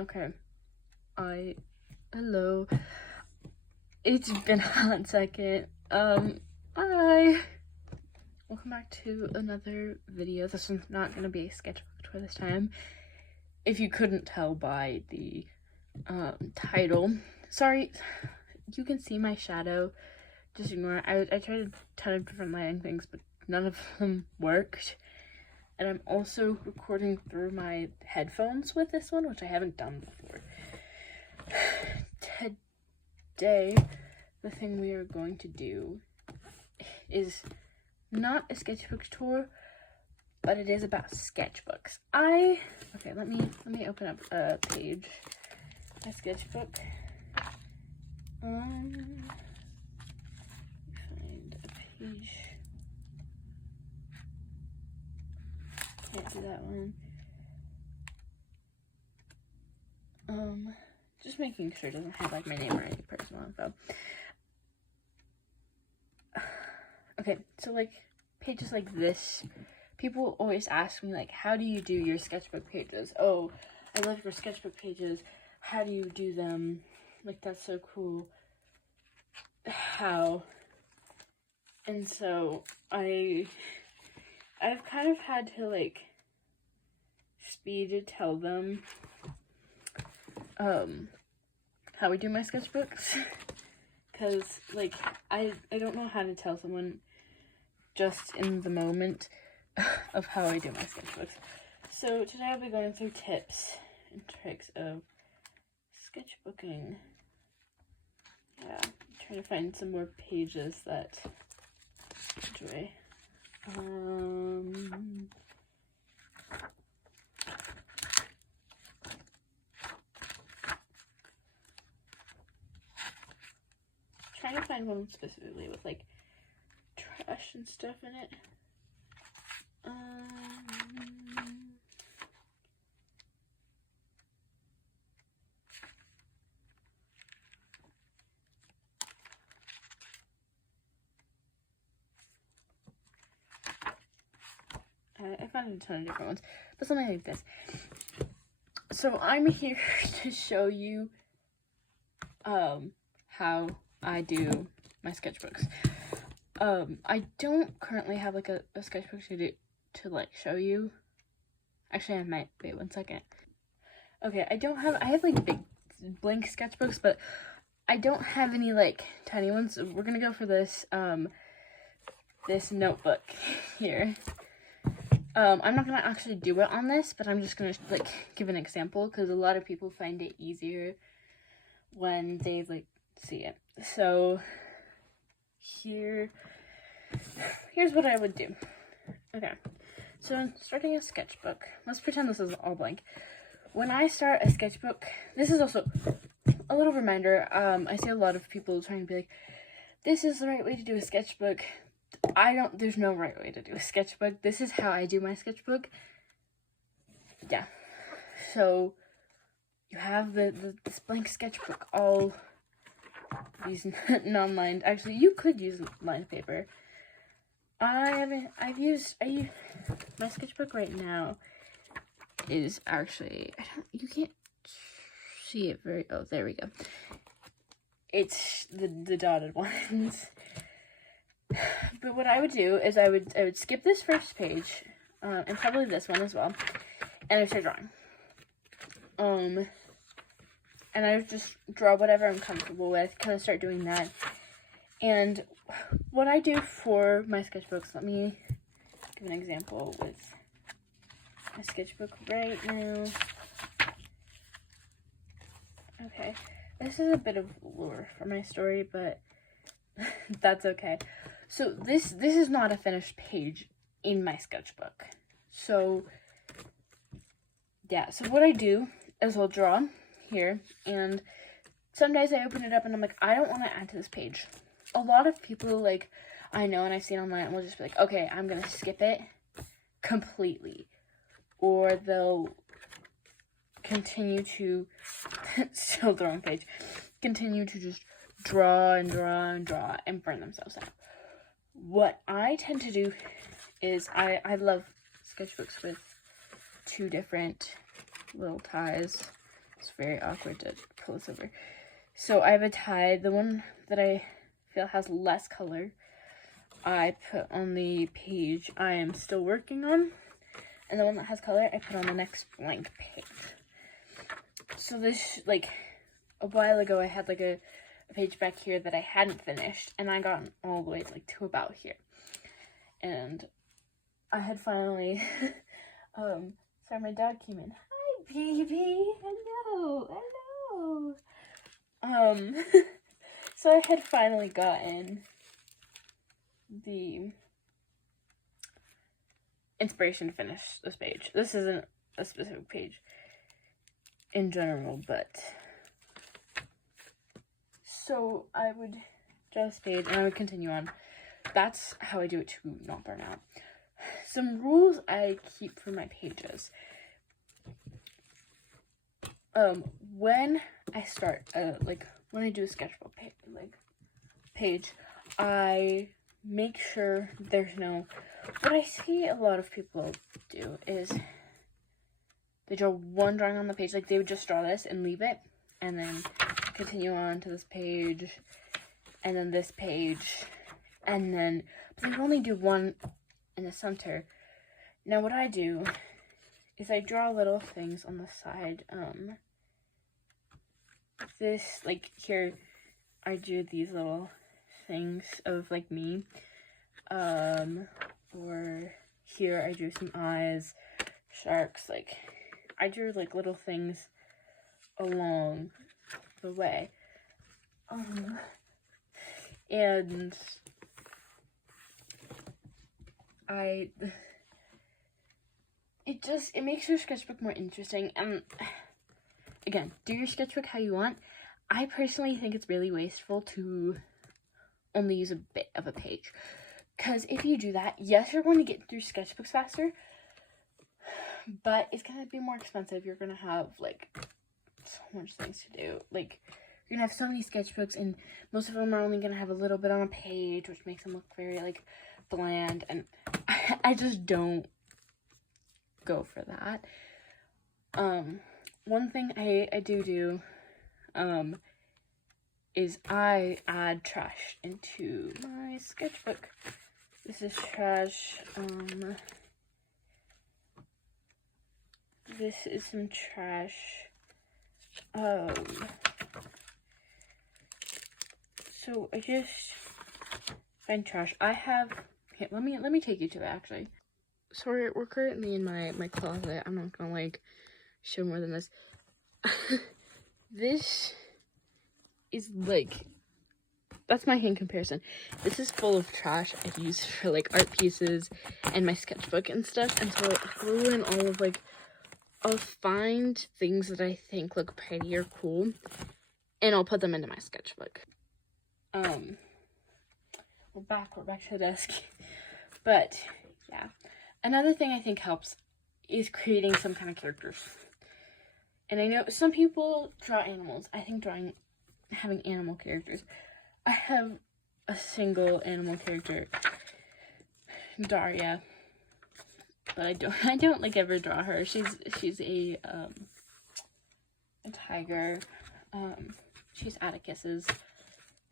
Okay, hello. It's been a hot second. Hi. Welcome back to another video. This one's not gonna be a sketchbook tour this time. If you couldn't tell by the title. Sorry, you can see my shadow. Just ignore it. I tried a ton of different lighting things, but none of them worked. And I'm also recording through my headphones with this one, which I haven't done before. Today, the thing we are going to do is not a sketchbook tour, but it is about sketchbooks. Okay, let me open up a page. My sketchbook. Find a page. Can't do that one. Just making sure it doesn't have like my name or any personal info. Okay, so like pages like this, people always ask me like, how do you do your sketchbook pages? Oh, I love your sketchbook pages. How do you do them? Like, that's so cool. How? And so I've kind of had to like speed to tell them how we do my sketchbooks, because like I don't know how to tell someone just in the moment of how I do my sketchbooks. So today I'll be going through tips and tricks of sketchbooking. Yeah, I'm trying to find some more pages that I enjoy. Trying to find one specifically with like trash and stuff in it. I found a ton of different ones, but something like this. So I'm here to show you how I do my sketchbooks. I don't currently have like a sketchbook to like show you. Actually, I might. Wait 1 second. Okay, I have like big blank sketchbooks, but I don't have any like tiny ones. So we're gonna go for this this notebook here. I'm not gonna actually do it on this, but I'm just gonna like give an example because a lot of people find it easier when they like see it. So here's what I would do. Okay, so starting a sketchbook, let's pretend this is all blank. When I start a sketchbook, this is also a little reminder. I see a lot of people trying to be like, this is the right way to do a sketchbook. There's no right way to do a sketchbook. This is how I do my sketchbook. Yeah. So you have this blank sketchbook, all these non-lined. Actually, you could use lined paper. My sketchbook right now is actually, you can't see it very, oh, there we go. It's the dotted ones. But what I would do is I would skip this first page, and probably this one as well, and I would start drawing. And I would just draw whatever I'm comfortable with, kind of start doing that. And what I do for my sketchbooks, let me give an example with my sketchbook right now. Okay, this is a bit of lore for my story, but that's okay. So this is not a finished page in my sketchbook. So yeah, so what I do is I'll draw here, and some days I open it up and I'm like, I don't want to add to this page. A lot of people, like, I know and I've seen online, will just be like, okay, I'm gonna skip it completely, or they'll continue to still the wrong page, continue to just draw and draw and draw and burn themselves out. What I tend to do is I love sketchbooks with two different little ties. It's very awkward to pull this over. So I have a tie. The one that I feel has less color, I put on the page I am still working on. And the one that has color, I put on the next blank page. So this, like, a while ago, I had, like, a page back here that I hadn't finished. And I got all the way, like, to about here. And I had finally, sorry, my dog came in. Hi, baby. Hello. So I had finally gotten the inspiration to finish this page. This isn't a specific page in general, but so I would draw this page and I would continue on. That's how I do it to not burn out. Some rules I keep for my pages. When I start, like when I do a sketchbook page, I make sure there's no. What I see a lot of people do is they draw one drawing on the page, like they would just draw this and leave it, and then continue on to this page, and then this page, and then but they would only do one in the center. Now what I do is I draw little things on the side. This, like here, I do these little things of like me. Or here I drew some eyes, sharks, like I drew like little things along the way. And it makes your sketchbook more interesting. And again, do your sketchbook how you want. I personally think it's really wasteful to only use a bit of a page. Because if you do that, yes, you're going to get through sketchbooks faster, but it's going to be more expensive. You're going to have, like, so much things to do. Like, you're going to have so many sketchbooks, and most of them are only going to have a little bit on a page, which makes them look very, like, bland, and I just don't go for that. One thing I do is I add trash into my sketchbook. This is trash. This is some trash. So I just find trash. I have. Okay, let me take you to it actually. So we're currently in my closet. I'm not gonna like show more than this. This is like, that's my hand comparison. This is full of trash I've used for like art pieces and my sketchbook and stuff. And so I'll throw in all of like, I'll find things that I think look pretty or cool, and I'll put them into my sketchbook. We're back to the desk. But yeah, another thing I think helps is creating some kind of characters. And I know some people draw animals. I think having animal characters. I have a single animal character, Daria, but I don't like ever draw her. She's a tiger. She's Atticus's.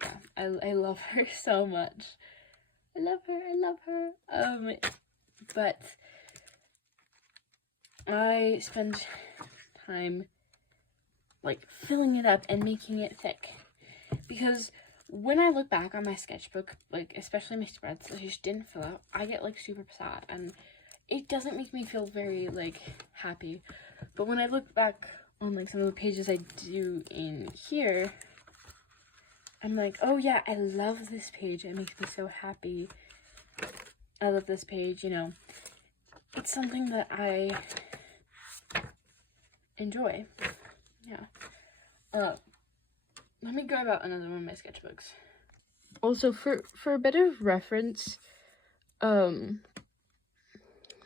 Yeah, I love her so much. I love her. But I spend time like filling it up and making it thick, because when I look back on my sketchbook, like especially my spreads that I just didn't fill out, I get like super sad and it doesn't make me feel very like happy. But when I look back on like some of the pages I do in here, I'm like, oh yeah, I love this page. It makes me so happy. I love this page, you know. It's something that I enjoy. Yeah. Let me grab out another one of my sketchbooks. Also, for a bit of reference,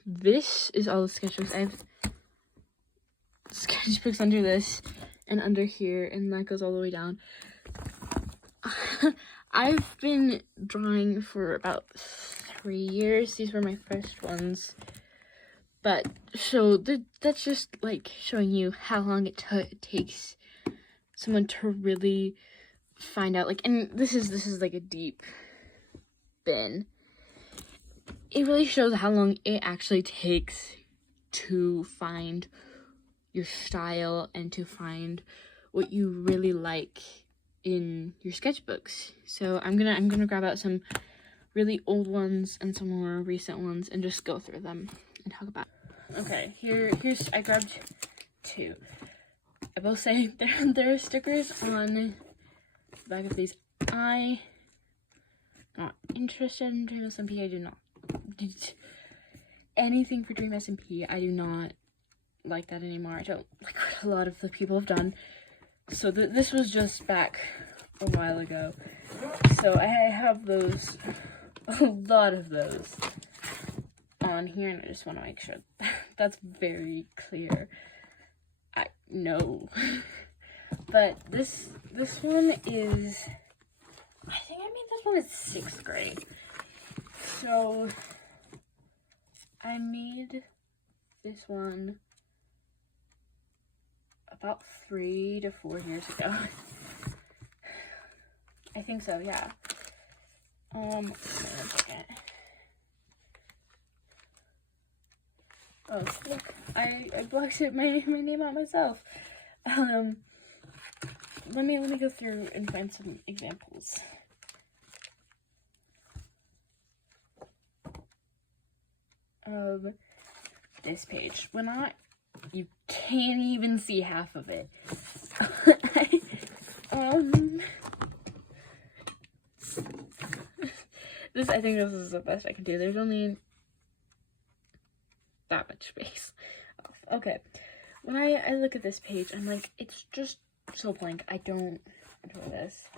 this is all the sketchbooks. I have sketchbooks under this and under here, and that goes all the way down. I've been drawing for about 3 years. These were my first ones. But so that's just like showing you how long it takes someone to really find out. Like, and this is like a deep bin. It really shows how long it actually takes to find your style and to find what you really like in your sketchbooks. So I'm gonna grab out some really old ones and some more recent ones and just go through them and talk about it. Okay, here's I grabbed two. I will say there are stickers on the back of these. I'm not interested in Dream SMP. I do not anything for Dream SMP. I do not like that anymore. I don't like what a lot of the people have done. So this was just back a while ago. So I have those, a lot of those on here, and I just want to make sure that's very clear. I know. But this one is, I think I made this one in 6th grade. So I made this one about 3 to 4 years ago. I think so, yeah. Oh, look, I blocked my name out myself. Let me go through and find some examples. Of this page. You can't even see half of it. I think this is the best I can do. There's only that much space. Okay. When I look at this page, I'm like, it's just so blank. I don't enjoy this.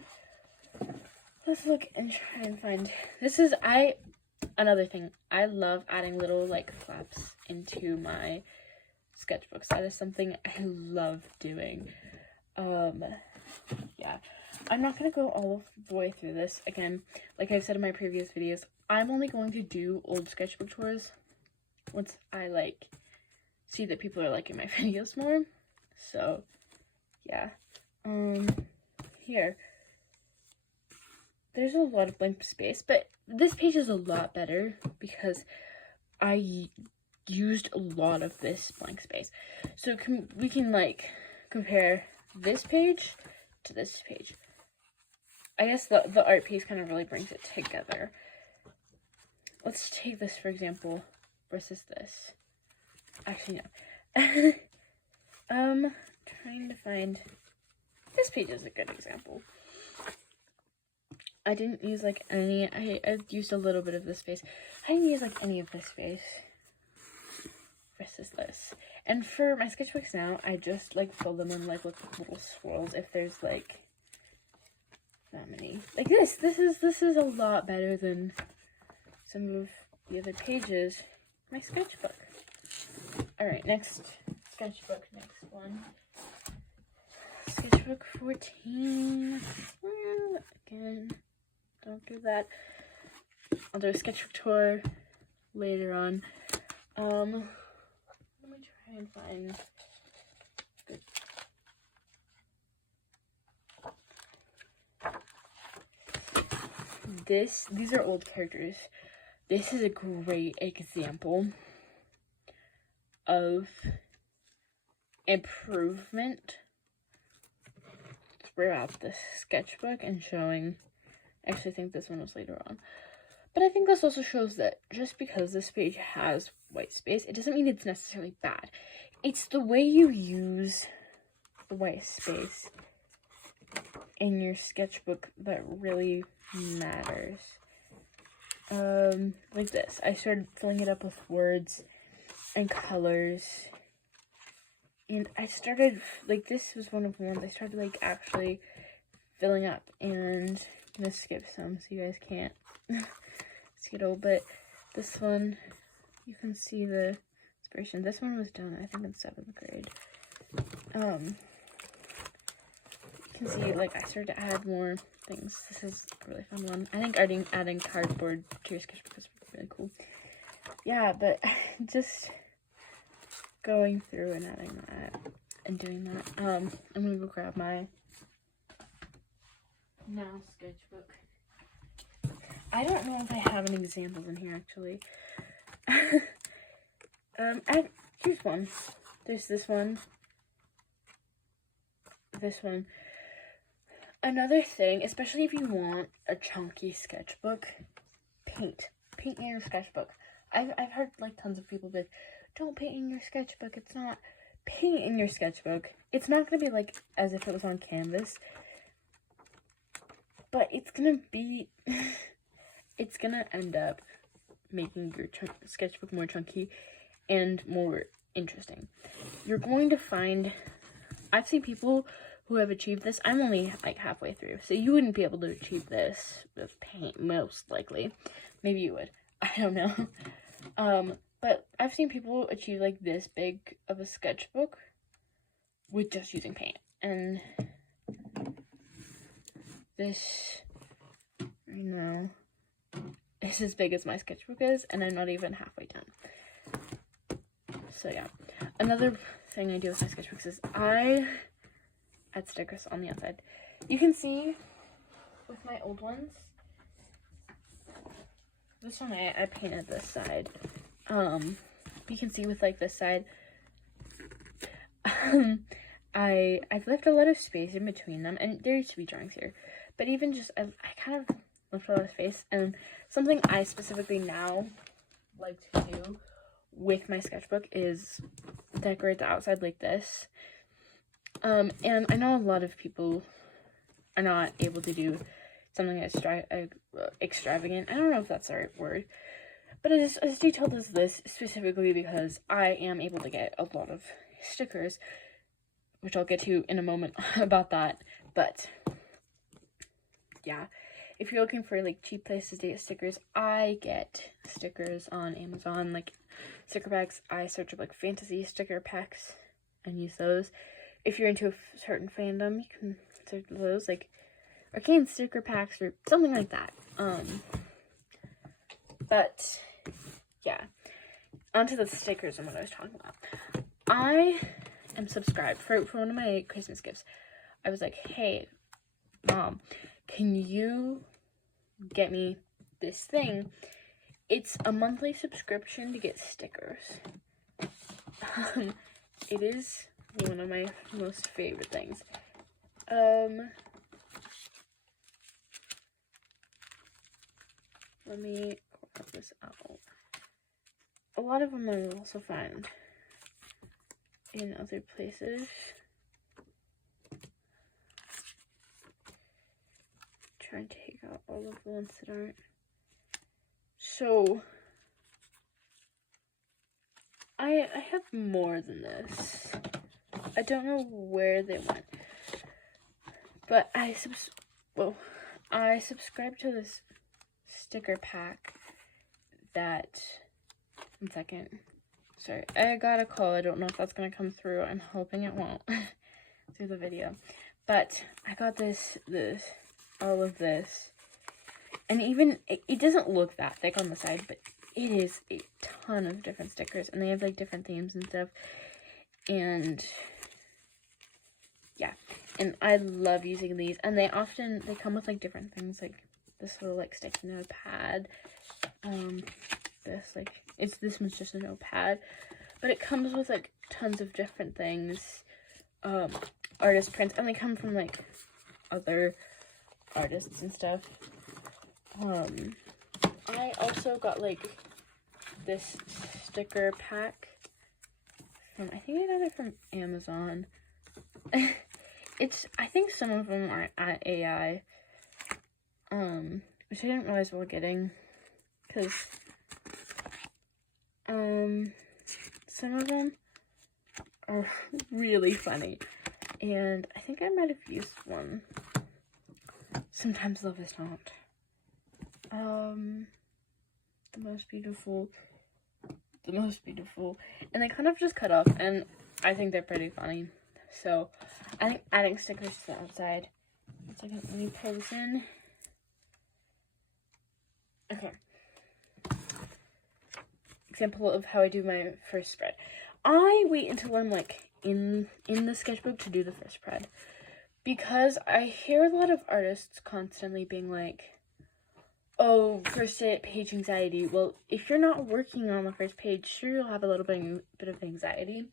Let's look and try and find. Another thing. I love adding little like flaps into my sketchbooks. That is something I love doing. Yeah. I'm not going to go all the way through this. Again, like I said in my previous videos, I'm only going to do old sketchbook tours once I see that people are liking my videos more. So, yeah. Here. There's a lot of blank space, but this page is a lot better because I used a lot of this blank space. So we can compare this page to this page. I guess the art piece kind of really brings it together. Let's take this, for example, versus this. Actually, no. Trying to find... This page is a good example. I didn't use, any... I used a little bit of this space. I didn't use, any of this space versus this. And for my sketchbooks now, I just, fill them in, with little swirls if there's, that many. Like this. This is a lot better than some of the other pages. My sketchbook. Alright, next sketchbook. Next one. Sketchbook 14. Again, don't do that. I'll do a sketchbook tour later on. Let me try and find good. These are old characters. This is a great example of improvement throughout the sketchbook and showing. I actually think this one was later on. But I think this also shows that just because this page has white space, it doesn't mean it's necessarily bad. It's the way you use the white space in your sketchbook that really matters. Like this. I started filling it up with words and colors. And I started, this was one of the ones I started, actually filling up. And I'm gonna skip some so you guys can't skittle. But this one, you can see the inspiration. This one was done, I think, in 7th grade. You can see, I started to add more things. This is a really fun one. I think adding cardboard to your sketchbook is really cool. Yeah, but just going through and adding that and doing that. I'm gonna go grab my now sketchbook. I don't know if I have any examples in here actually. Here's one. There's this one. This one. Another thing, especially if you want a chunky sketchbook, paint in your sketchbook. I've heard like tons of people be like, don't paint in your sketchbook. It's not. Paint in your sketchbook. It's not gonna be like as if it was on canvas, but it's gonna be. It's gonna end up making your sketchbook more chunky and more interesting. You're going to find. I've seen people who have achieved this. I'm only like halfway through, so you wouldn't be able to achieve this with paint, most likely. Maybe you would. I don't know. But I've seen people achieve like this big of a sketchbook with just using paint. And this, you know, is as big as my sketchbook is, and I'm not even halfway done. So yeah. Another thing I do with my sketchbooks is I add stickers on the outside. You can see with my old ones, this one I painted this side. You can see with like this side, I've left a lot of space in between them, and there used to be drawings here, but even just I kind of left a lot of space. And something I specifically now like to do with my sketchbook is decorate the outside like this. And I know a lot of people are not able to do something extravagant. I don't know if that's the right word, but as detailed as this, specifically because I am able to get a lot of stickers, which I'll get to in a moment about that. But yeah, if you're looking for like cheap places to get stickers, I get stickers on Amazon, like sticker packs. I search up like fantasy sticker packs and use those. If you're into a certain fandom, you can search those, like arcane sticker packs or something like that. But yeah, onto the stickers and what I was talking about. I am subscribed for one of my Christmas gifts. I was like, hey, Mom, can you get me this thing? It's a monthly subscription to get stickers. It is one of my most favorite things. Let me crop this out. A lot of them I will also find in other places. Try and take out all of the ones that aren't. So I have more than this. I don't know where they went, but I subscribed to this sticker pack that, one second, sorry, I got a call. I don't know if that's gonna come through. I'm hoping it won't through the video, but I got all of this, and even it doesn't look that thick on the side, but it is a ton of different stickers, and they have like different themes and stuff. And yeah, and I love using these, and they come with like different things, like this little like sticky notepad. This one's just a notepad, but it comes with like tons of different things, artist prints, and they come from like other artists and stuff. I also got like this sticker pack from, I think I got it from Amazon. I think some of them are at AI, which I didn't realize we were getting, because some of them are really funny, and I think I might have used one. Sometimes love is not. The most beautiful, and they kind of just cut off, and I think they're pretty funny. So I think adding stickers to the outside. 1 second, let me pull this in. Okay. Example of how I do my first spread. I wait until I'm like in the sketchbook to do the first spread, because I hear a lot of artists constantly being like, oh, first page anxiety. Well, if you're not working on the first page, sure, you'll have a little bit of anxiety,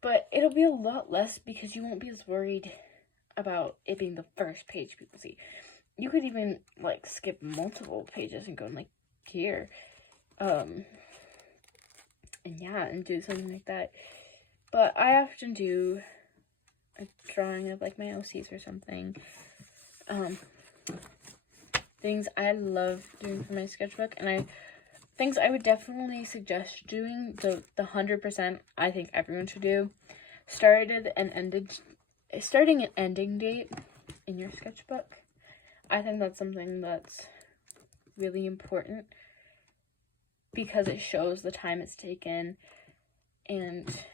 but it'll be a lot less because you won't be as worried about it being the first page people see. You could even like skip multiple pages and go like here, and yeah, and do something like that. But I often do a drawing of like my OCs or something. Things I love doing for my sketchbook, and things I would definitely suggest doing, the 100% I think everyone should do, starting and ending date in your sketchbook. I think that's something that's really important because it shows the time it's taken, and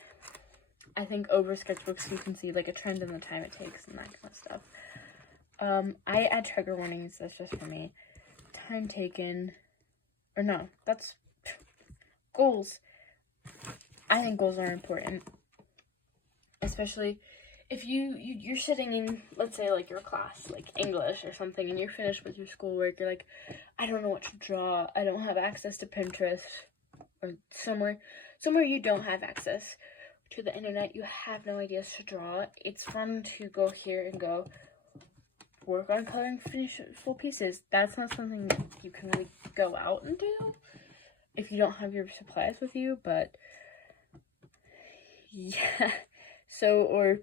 I think over sketchbooks you can see like a trend in the time it takes and that kind of stuff. I add trigger warnings. That's just for me. Time taken, or no, that's goals. I think goals are important, especially if you're sitting in, let's say like your class, like English or something, and you're finished with your schoolwork. You're like, I don't know what to draw. I don't have access to Pinterest, or somewhere you don't have access to the internet. You have no ideas to draw. It's fun to go here and go work on coloring full pieces. That's not something that you can really go out and do if you don't have your supplies with you, but yeah. So, or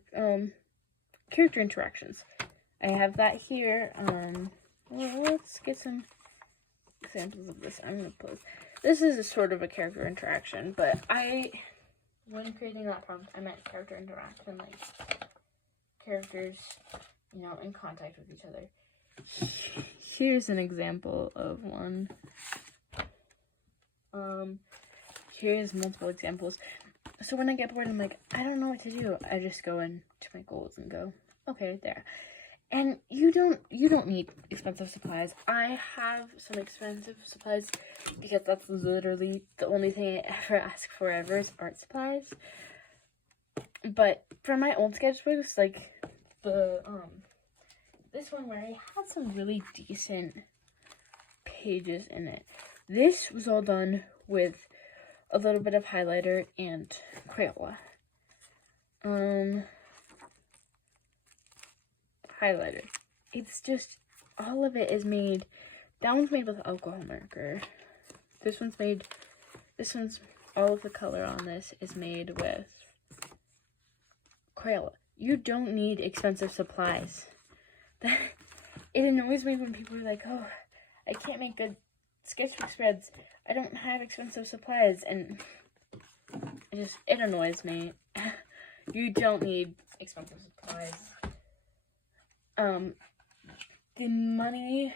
character interactions. I have that here. Well, let's get some examples of this. I'm gonna post. This is a sort of a character interaction, but when creating that prompt, I meant character interaction, like characters, in contact with each other. Here's an example of one. Here's multiple examples. So when I get bored, I'm like, I don't know what to do. I just go into my goals and go, okay, there. And you don't need expensive supplies. I have some expensive supplies because that's literally the only thing I ever ask for ever is art supplies. But for my old sketchbooks, like this one where I had some really decent pages in it. This was all done with a little bit of highlighter and Crayola. Highlighter. It's just, all of it is made, that one's made with alcohol marker. All of the color on this is made with Crayola. You don't need expensive supplies. It annoys me when people are like, oh, I can't make good sketchbook spreads. I don't have expensive supplies, and it annoys me. You don't need expensive supplies. The money,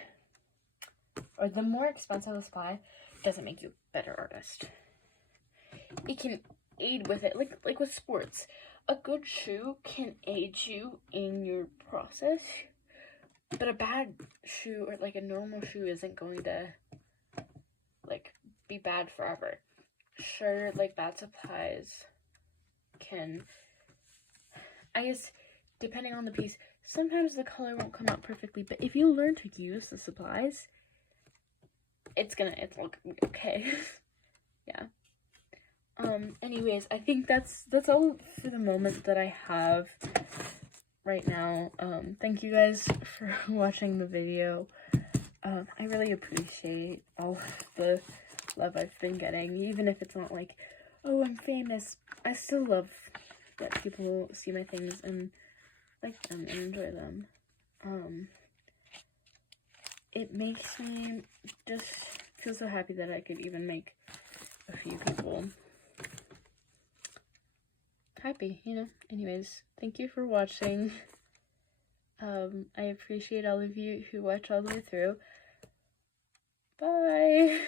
or the more expensive a supply, doesn't make you a better artist. It can aid with it, like with sports. A good shoe can aid you in your process, but a bad shoe, or like a normal shoe, isn't going to like be bad forever. Sure, like bad supplies can, I guess, depending on the piece, sometimes the color won't come out perfectly, but if you learn to use the supplies, it's look okay. Yeah. Anyways, I think that's all for the moment that I have right now. Thank you guys for watching the video. I really appreciate all of the love I've been getting, even if it's not like, oh, I'm famous. I still love that people see my things and like them and enjoy them. It makes me just feel so happy that I could even make a few people happy, Anyways, thank you for watching. I appreciate all of you who watch all the way through. Bye!